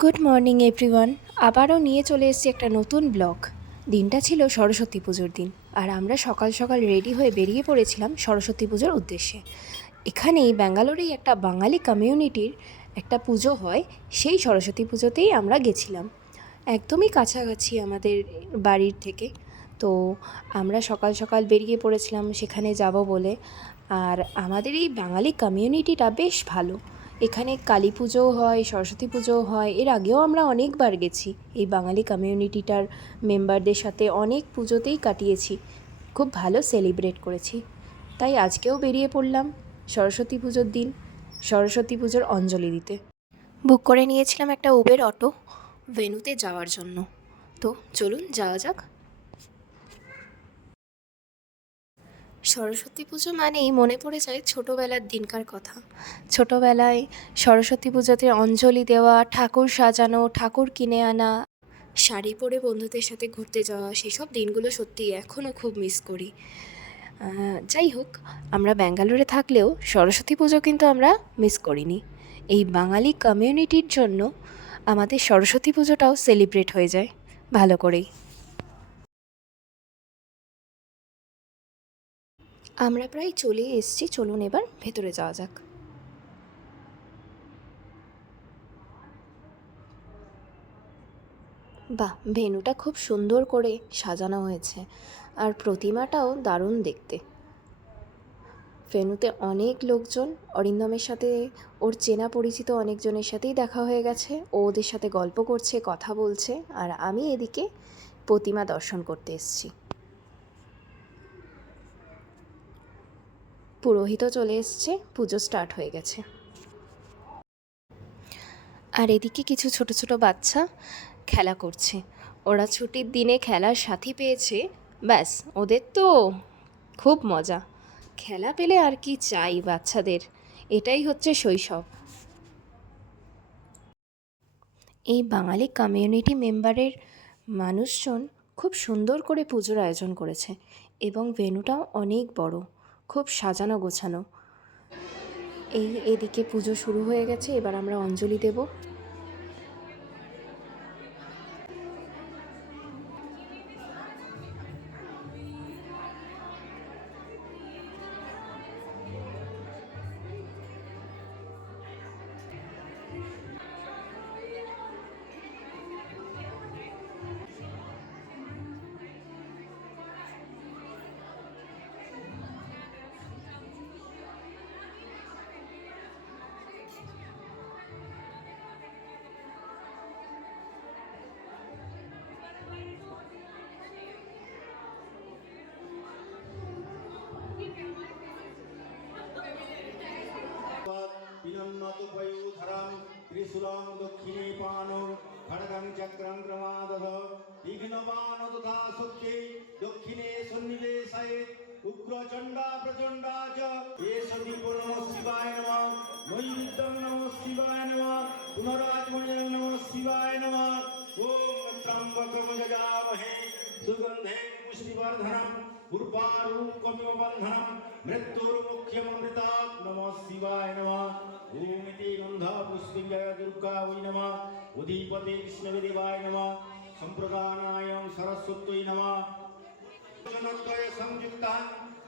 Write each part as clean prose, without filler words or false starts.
Good morning everyone. আবারও নিয়ে চলে এসেছি একটা নতুন ব্লগ। দিনটা ছিল সরস্বতী পুজোর দিন, আর আমরা সকাল সকাল রেডি হয়ে বেরিয়ে পড়েছিলাম সরস্বতী পুজোর উদ্দেশ্যে। এখানেই ব্যাঙ্গালোরেই একটা বাঙালি কমিউনিটির একটা পুজো হয়, সেই সরস্বতী পুজোতেই আমরা গেছিলাম। একদমই কাছাকাছি আমাদের বাড়ির থেকে। তো আমরা সকাল সকাল বেরিয়ে পড়েছিলাম সেখানে যাব বলে। আর আমাদের এই বাঙালি কমিউনিটিটা বেশ ভালো। এখানে কালী পুজোও হয়, সরস্বতী পুজোও হয়। এর আগেও আমরা অনেকবার গেছি। এই বাঙালি কমিউনিটিটার মেম্বারদের সাথে অনেক পুজোতেই কাটিয়েছি, খুব ভালো সেলিব্রেট করেছি। তাই আজকেও বেরিয়ে পড়লাম সরস্বতী পুজোর দিন সরস্বতী পুজোর অঞ্জলি দিতে। বুক করে নিয়েছিলাম একটা উবের অটো ভেন্যুতে যাওয়ার জন্য। তো চলুন যাওয়া যাক। সরস্বতী পুজো মানেই মনে পড়ে যায় ছোটোবেলার দিনকার কথা। ছোটোবেলায় সরস্বতী পুজোতে অঞ্জলি দেওয়া, ঠাকুর সাজানো, ঠাকুর কিনে আনা, শাড়ি পরে বন্ধুদের সাথে ঘুরতে যাওয়া, সেসব দিনগুলো সত্যিই এখনও খুব মিস করি। যাই হোক, আমরা ব্যাঙ্গালোরে থাকলেও সরস্বতী পুজো কিন্তু আমরা মিস করিনি। এই বাঙালি কমিউনিটির জন্য আমাদের সরস্বতী পুজোটাও সেলিব্রেট হয়ে যায় ভালো করেই। আমরা প্রায় চলে এসেছি, চলুন এবার ভেতরে যাওয়া যাক। বাহ, ভেন্যুটা খুব সুন্দর করে সাজানো হয়েছে, আর প্রতিমাটাও দারুণ দেখতে। ভেন্যুতে অনেক লোকজন, অরিন্দমের সাথে ওর চেনা পরিচিত অনেকজনের সাথেই দেখা হয়ে গেছে। ও ওদের সাথে গল্প করছে, কথা বলছে, আর আমি এদিকে প্রতিমা দর্শন করতে এসেছি। পুরোহিতও চলে এসছে, পুজো স্টার্ট হয়ে গেছে। আর এদিকে কিছু ছোট ছোট বাচ্চা খেলা করছে। ওরা ছুটির দিনে খেলার সাথী পেয়েছে, ব্যাস ওদের তো খুব মজা। খেলা পেলে আর কি চাই বাচ্চাদের, এটাই হচ্ছে শৈশব। এই বাঙালি কমিউনিটি মেম্বারের মানুষজন খুব সুন্দর করে পুজোর আয়োজন করেছে, এবং ভেন্যুটাও অনেক বড়, খুব সাজানো গোছানো। এদিকে পুজো শুরু হয়ে গেছে, এবার আমরা অঞ্জলি দেব। বিনন্নতপয়ুধরং ত্রিশূলং দক্ষিণে পানো খড়গং চক্রং ক্রমাদধ বিঘ্নবান তথা শক্তি দক্ষিণে সন্নিবেশয়ে উগ্রচণ্ডা প্রচণ্ডা চ এষ দীপো নমঃ শিবায় নমঃ নৈবেদ্যং নমঃ শিবায় নমঃ পুনরাচমনীয়ং নমঃ শিবায় নমঃ ওম ত্র্যম্বকং যজামহে সুগন্ধে পুষ্টিবর্ধনং উর্বারুকমিব বন্ধনং মৃত্যুর্মুখ্যমৃতাৎ নমঃ শিবায় নমঃ ओम इति गंधा पुष्पिंगाय दुर्गा वै नमः उदीपते कृष्णदेवाय नमः संप्रदानाय सरस्वत्यै नमः जनत्रय संयुक्ता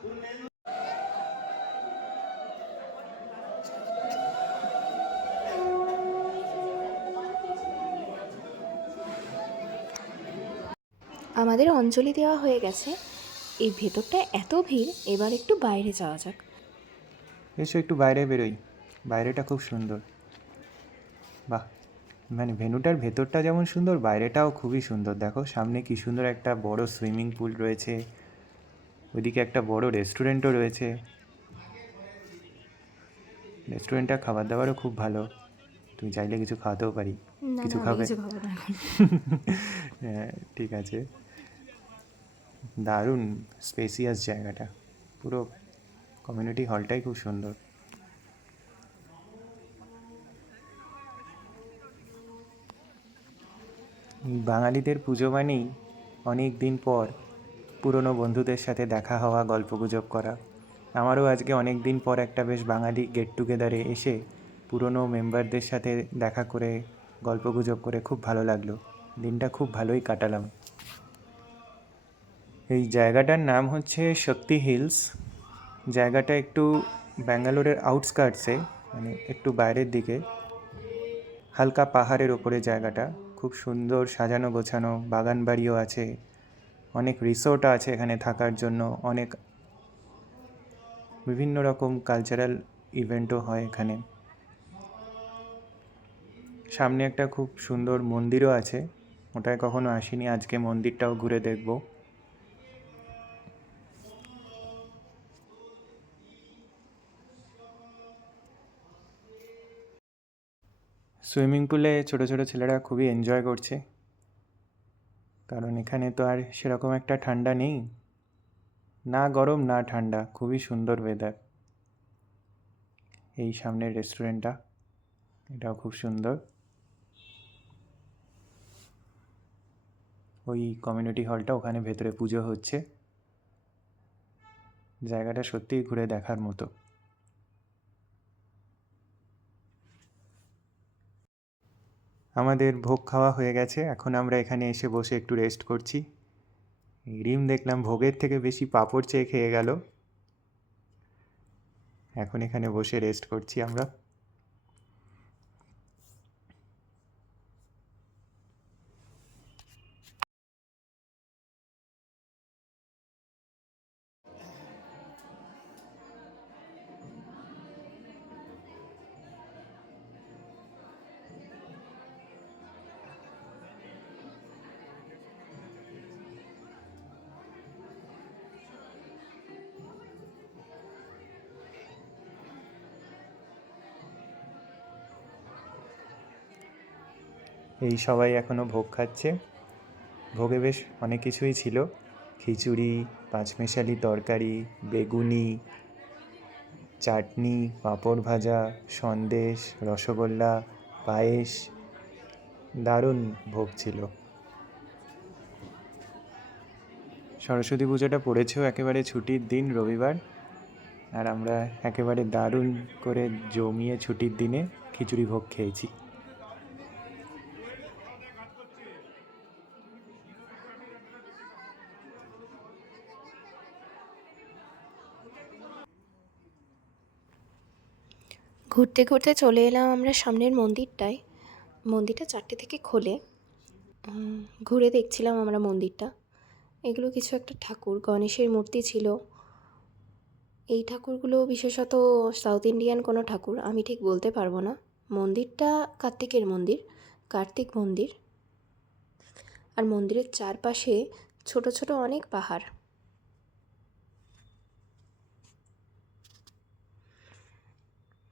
पुण्येन আমাদের অঞ্জলি দেওয়া হয়ে গেছে। এই ভেতরটা এত ভিড়, এবার একটু বাইরে যাওয়া যাক। এসো একটু বাইরে বেরোই, বাইরেটা খুব সুন্দর। বাহ, মানে ভেন্যুটার ভেতরটা যেমন সুন্দর, বাইরেটাও খুবই সুন্দর। দেখো সামনে কি সুন্দর একটা বড় সুইমিং পুল রয়েছে, ওইদিকে একটা বড় রেস্টুরেন্টও রয়েছে। রেস্টুরেন্টটা খাবার দাবারও খুব ভালো, তুমি চাইলে কিছু খাওয়াতেও পারি। কিছু খাবে? হ্যাঁ ঠিক আছে। দারুণ স্পেসিয়াস জায়গাটা, পুরো কমিউনিটি হলটাই খুব সুন্দর। বাঙালিদের পুজো মানেই অনেক দিন পর পুরনো বন্ধুদের সাথে দেখা হওয়া, গল্পগুজব করা। আমারও আজকে অনেক দিন পর একটা বেশ বাঙালি গেট টুগেদারে এসে পুরনো মেম্বারদের সাথে দেখা করে গল্পগুজব করে খুব ভালো লাগলো। দিনটা খুব ভালোই কাটালাম। এই জায়গাটার নাম হচ্ছে শক্তি হিলস। জায়গাটা একটু ব্যাঙ্গালোরের আউটস্কার্টসে, মানে একটু বাইরের দিকে, হালকা পাহাড়ের ওপরে জায়গাটা। খুব সুন্দর সাজানো গোছানো, বাগান বাড়িও আছে, অনেক রিসোর্ট আছে এখানে থাকার জন্য, অনেক বিভিন্ন রকম কালচারাল ইভেন্টও হয় এখানে। সামনে একটা খুব সুন্দর মন্দিরও আছে, ওটায় কখনো আসিনি, আজকে মন্দিরটাও ঘুরে দেখব। সুইমিং পুলে ছোট ছোট ছেলেরা খুবই এনজয় করছে, কারণ এখানে তো আর সেরকম একটা ঠান্ডা নেই, না গরম না ঠান্ডা, খুবই সুন্দর ওয়েদার। এই সামনের রেস্টুরেন্টটা, এটাও খুব সুন্দর। ওই কমিউনিটি হলটা, ওখানে ভেতরে পুজো হচ্ছে। জায়গাটা সত্যিই ঘুরে দেখার মতো। আমাদের ভোগ খাওয়া হয়ে গেছে, এখন আমরা এখানে এসে বসে একটু রেস্ট করছি। রিম দেখলাম ভোগের থেকে বেশি পাঁপড় চেয়ে খেয়ে গেল। এখন এখানে বসে রেস্ট করছি আমরা। এই সবাই এখনও ভোগ খাচ্ছে। ভোগে বেশ অনেক কিছুই ছিল, খিচুড়ি, পাঁচমেশালি তরকারি, বেগুনি, চাটনি, পাঁপড় ভাজা, সন্দেশ, রসগোল্লা, পায়েস, দারুণ ভোগ ছিল। সরস্বতী পুজোটা পড়েছেও একেবারে ছুটির দিন, রবিবার, আর আমরা একেবারে দারুণ করে জমিয়ে ছুটির দিনে খিচুড়ি ভোগ খেয়েছি। ঘুরতে ঘুরতে চলে এলাম আমরা সামনের মন্দিরটায়। মন্দিরটা 4টে থেকে খোলে। ঘুরে দেখছিলাম আমরা মন্দিরটা। এগুলো কিছু একটা ঠাকুর, গণেশের মূর্তি ছিল। এই ঠাকুরগুলো বিশেষত সাউথ ইন্ডিয়ান কোনো ঠাকুর, আমি ঠিক বলতে পারবো না। মন্দিরটা কার্তিকের মন্দির, কার্তিক মন্দির। আর মন্দিরের চারপাশে ছোট ছোট অনেক পাহাড়।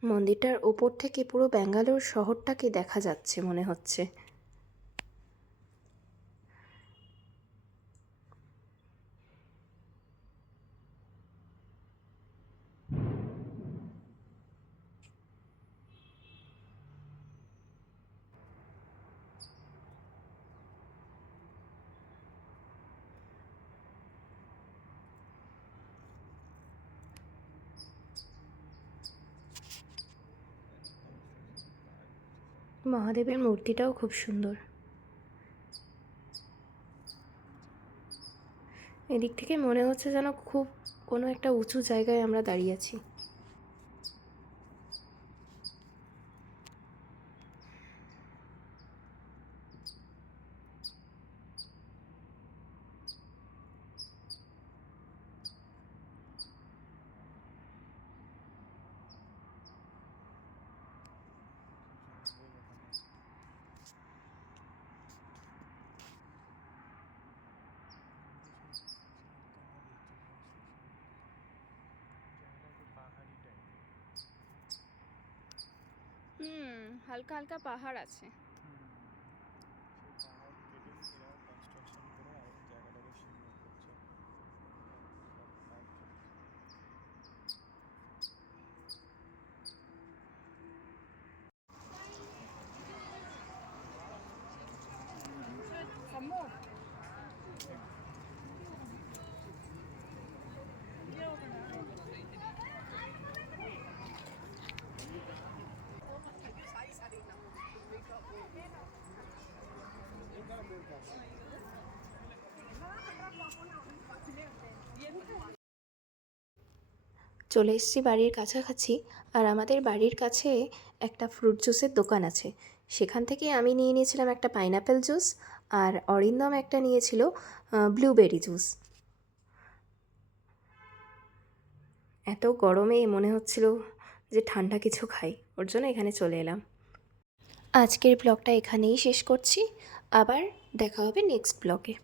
মন্দিরটার ওপর থেকে পুরো ব্যাঙ্গালোর শহরটাকে দেখা যাচ্ছে মনে হচ্ছে। মহাদেবের মূর্তিটাও খুব সুন্দর। এদিক থেকে মনে হচ্ছে যেন খুব কোনো একটা উঁচু জায়গায় আমরা দাঁড়িয়ে আছি। হালকা হালকা পাহাড় আছে। চলে এসেছি বাড়ির কাছাকাছি, আর আমাদের বাড়ির কাছে একটা ফ্রুট জুসের দোকান আছে। সেখান থেকে আমি নিয়ে নিয়েছিলাম একটা পাইনাপেল জুস, আর অরিন্দম একটা নিয়েছিল ব্লুবেরি জুস। এত গরমে মনে হচ্ছিল যে ঠান্ডা কিছু খাই, ওর জন্য এখানে চলে এলাম। আজকের ব্লগটা এখানেই শেষ করছি, আবার দেখা হবে নেক্সট ব্লগে।